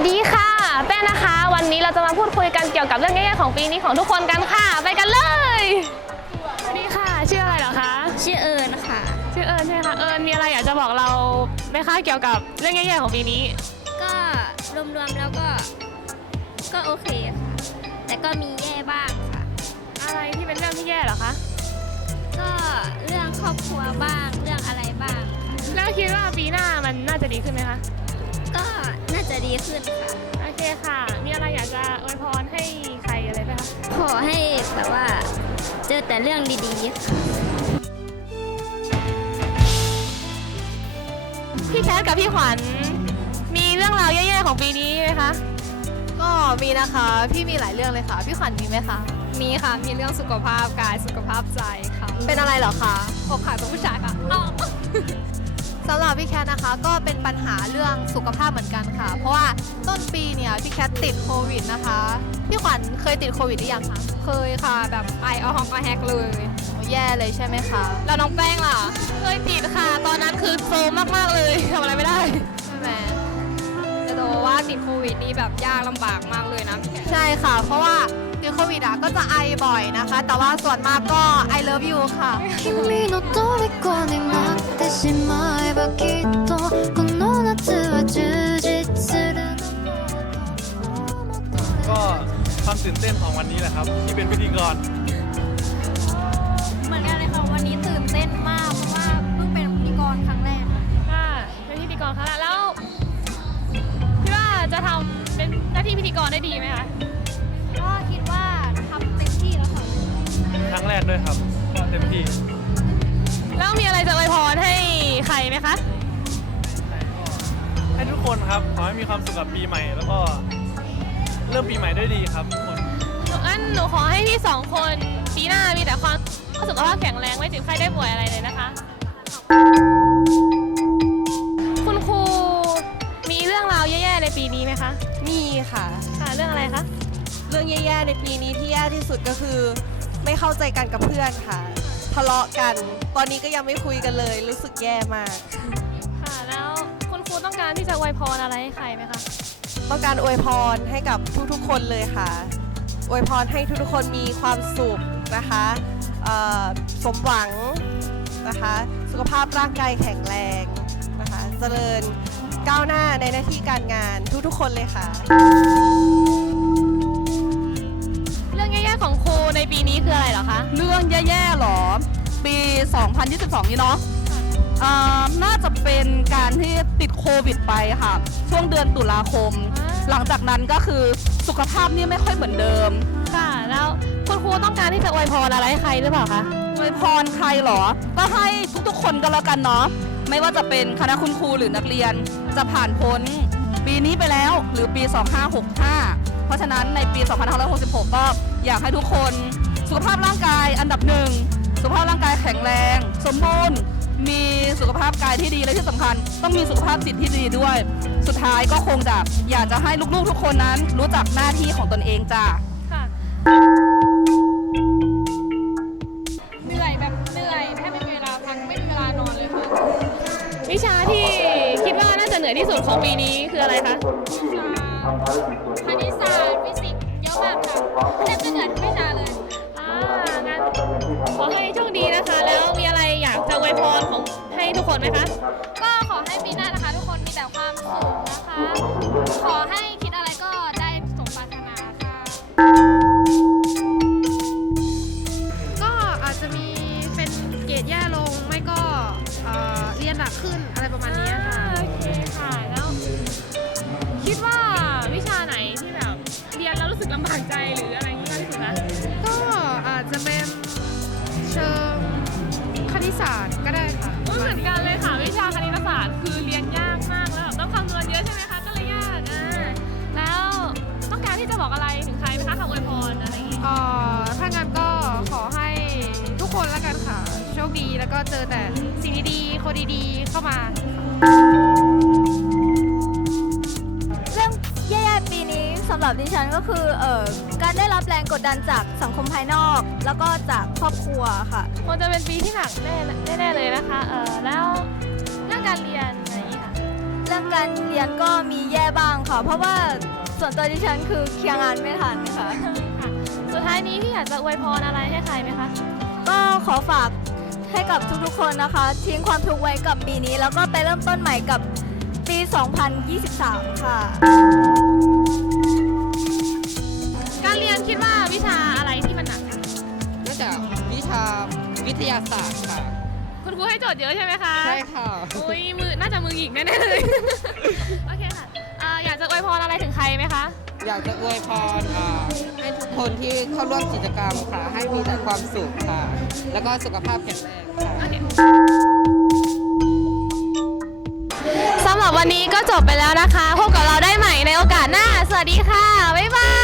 วัสดีค่ะ แป้งนะคะ วันนี้เราจะมาพูดคุยกันเกี่ยวกับเรื่องแย่ๆของปีนี้ของทุกคนกันค่ะ ไปกันเลย สวัสดีค่ะ ชื่ออะไรเหรอคะ ชื่อเอิญค่ะ ชื่อเอิญใช่ไหมคะ เอิญมีอะไรอยากจะบอกเราไหมคะเกี่ยวกับเรื่องแย่ๆของปีนี้ ก็รวมๆแล้วก็ ก็โอเคค่ะ แต่ก็มีแย่บ้างค่ะ อะไรที่เป็นเรื่องที่แย่เหรอคะ ก็เรื่องครอบครัวบ้าง เรื่องอะไรบ้างค่ะแล้วคิดว่าปีหน้ามันน่าจะดีขึ้นไหมคะ ก็น่า จะดีขึ้นค่ะโอเคค่ะ มีอะไรอยากจะอวยพรให้ใครอะไรไหมคะ ขอให้แบบว่าเจอแต่เรื่องดีๆค่ะพี่แคทกับพี่ขวัญมีเรื่องราวแย่ๆของปีนี้ไหมคะ ก็มีนะคะ พี่มีหลายเรื่องเลยค่ะ พี่ขวัญมีไหมคะ มีค่ะ มีเรื่องสุขภาพกายสุขภาพใจค่ะ เป็นอะไรเหรอคะอกหักจากผู้ชาย พี่แคทนะคะ ก็เป็นปัญหาเรื่องสุขภาพเหมือนกันค่ะ เพราะว่าต้นปีเนี่ยพี่แคทติดโควิดนะคะ พี่ขวัญเคยติดโควิดหรือยังคะ เคยค่ะ แบบไอเอาฮองก็แฮกเลย โอ้แย่เลยใช่ไหมคะ แล้วน้องแป้งล่ะ เคยติดค่ะ ตอนนั้นคือโซมมากๆเลยทำอะไรไม่ได้ ใช่ไหม จะโดว่าติดโควิดนี่แบบยากลำบากมากเลยนะพี่แก ใช่ค่ะ เพราะว่าติดโควิดอ่ะก็จะไอบ่อยนะคะ แต่ว่าส่วนมากก็ I love you ค่ะ 君の虜になっ てしまえばきっとこの夏は充実するのもっと ก็ความตื่นเต้นของวันนี้แหละครับ ที่เป็นพิธีกร เหมือนกันเลยค่ะ วันนี้ตื่นเต้นมาก เพราะว่าเพิ่งเป็นพิธีกรครั้งแรกค่ะ ค่ะเป็นพิธีกรค่ะแล้วคิดว่าจะทำเป็นหน้าที่พิธีกรได้ดีไหมคะ ก็คิดว่าทำเต็มที่แล้วค่ะ ครั้งแรกด้วยครับ ครไหมคะ ให้ทุกคนครับ ขอให้มีความสุขกับปีใหม่ แล้วก็เริ่มปีใหม่ด้วยดีครับทุกคนงั้นหนูขอให้พี่สองคนปีหน้ามีแต่ความสุขภาพแข็งแรงไม่เจ็บไข้ได้ป่วยอะไรเลยนะคะ คุณครูมีเรื่องราวแย่ๆในปีนี้ไหมคะมีค่ะ ค่ะเรื่องอะไรคะ เรื่องแย่ๆในปีนี้ที่แย่ที่สุดก็คือ ไม่เข้าใจกันกับเพื่อนค่ะ ทะเลาะกัน ตอนนี้ก็ยังไม่คุยกันเลย รู้สึกแย่มาก ค่ะ แล้วคุณครูต้องการที่จะอวยพรอะไรให้ใครไหมคะ ต้องการอวยพรให้กับทุกๆคนเลยค่ะ อวยพรให้ทุกๆคนมีความสุขนะคะเอ่อสมหวังนะคะ สุขภาพร่างกายแข็งแรงนะคะ เจริญก้าวหน้าในหน้าที่การงานทุกๆคนเลยค่ะ เรื่องแย่ๆของครูในปีนี้คืออะไรเหรอคะ เรื่องแย่ๆหรอ ปี 2022 นี้เนาะอ่าน่าจะเป็นการที่ติดโควิดไปค่ะ ช่วงเดือนตุลาคมอ่าหลังจากนั้นก็คือสุขภาพนี่ไม่ค่อยเหมือนเดิม ค่ะ แล้วคุณครูต้องการที่จะอวยพรอะไรให้ใครหรือเปล่าคะ อวยพรใครหรอ ก็ให้ทุกๆ คนก็แล้วกันเนาะ ไม่ว่าจะเป็นคณะคุณครูหรือนักเรียนจะผ่านพ้นปีนี้ไปแล้วหรือปี 2565 เพราะฉะนั้นในปี 2566 ก็อยากให้ทุกคนสุขภาพร่างกายอันดับหนึ่ง สุขภาพร่างกายแข็งแรง สมบูรณ์ มีสุขภาพกายที่ดีและที่สำคัญ ต้องมีสุขภาพจิตที่ดีด้วย สุดท้ายก็คงจะอยากจะให้ลูกๆทุกคนนั้น รู้จักหน้าที่ของตนเองจ้ะค่ะเหนื่อยแบบเหนื่อยแทบไม่มีเวลาพักไม่มีเวลานอนเลยค่ะวิชาที่คิดว่าน่าจะเหนื่อยที่สุดของปีนี้คืออะไรคะคณิตศาสตร์ฟิสิกส์เยอะมากค่ะแทบจะเหนื่อยทุกวิชาเลยอ่างั้นขอ ให้ทุกคนไหมคะ ก็ขอให้ปีหน้านะคะ ทุกคนมีแต่ความสุขนะคะ ขอให้คิดอะไรก็ได้สมปรารถนาค่ะ ก็อาจจะมีเป็นเกรดแย่ลงไม่ก็เอ่อเรียนหนักขึ้นอะไรประมาณนี้ค่ะ โอเคค่ะ แล้ว คิดว่าวิชาไหนที่แบบเรียนแล้วรู้สึกลำบากใจหรืออะไรอย่างนี้มากที่สุดคะก็อาจจะเป็นเชิงคณิตศาสตร์ก็ได้ค่ะเหมือนกันเลยค่ะวิชา คณิตศาสตร์คือเรียนยากมากแล้วแบบต้องคำนวณเยอะใช่ไหมคะก็เลยยากอะแล้วต้องการที่จะบอกอะไรถึงใครไหมคะคำอวยพรอะไรอย่างนี้เอ่อถ้างั้นก็ขอให้ทุกคนแล้วกันค่ะ โชคดีแล้วก็เจอแต่สิ่งดีๆคนดีๆเข้ามา เรื่องแย่ๆปีนี้สำหรับดิฉันก็คือเอ่อการได้รับแรงกดดันจากสังคมภายนอก แล้วก็จากครอบครัวค่ะ คงจะเป็นปีที่หนักแน่แน่ๆเลยนะคะเออแล้วเรื่องการเรียนอะไรอย่างนี้ค่ะ เรื่องการเรียนก็มีแย่บ้างค่ะ เพราะว่าส่วนตัวดิฉันคือเคลียร์งานไม่ทันค่ะ สุดท้ายนี้พี่อยากจะอวยพรอะไรให้ใครไหมคะ ก็ขอฝากให้กับทุกๆคนนะคะ ทิ้งความทุกข์ไว้กับปีนี้ แล้วก็ไปเริ่มต้นใหม่กับปี 2023 ค่ะ การเรียนคิดว่าวิชาอะไรที่มันหนัก น่าจะวิชาวิทยาศาสตร์ค่ะคุณ ครูให้โจทย์เยอะใช่ไหมคะใช่ค่ะ อุ้ยมือน่าจะมือหงิกแน่ๆเลย โอเคค่ะอ่าอยากจะอวยพรอะไรถึงใครไหมคะ อยากจะอวยพรอ่าให้ทุกคนที่เข้าร่วมกิจกรรมค่ะ ให้มีแต่ความสุขค่ะ แล้วก็สุขภาพแข็งแรงค่ะ โอเค สำหรับวันนี้ก็จบไปแล้วนะคะ พบกับเราได้ใหม่ในโอกาสหน้า สวัสดีค่ะ บ๊ายบาย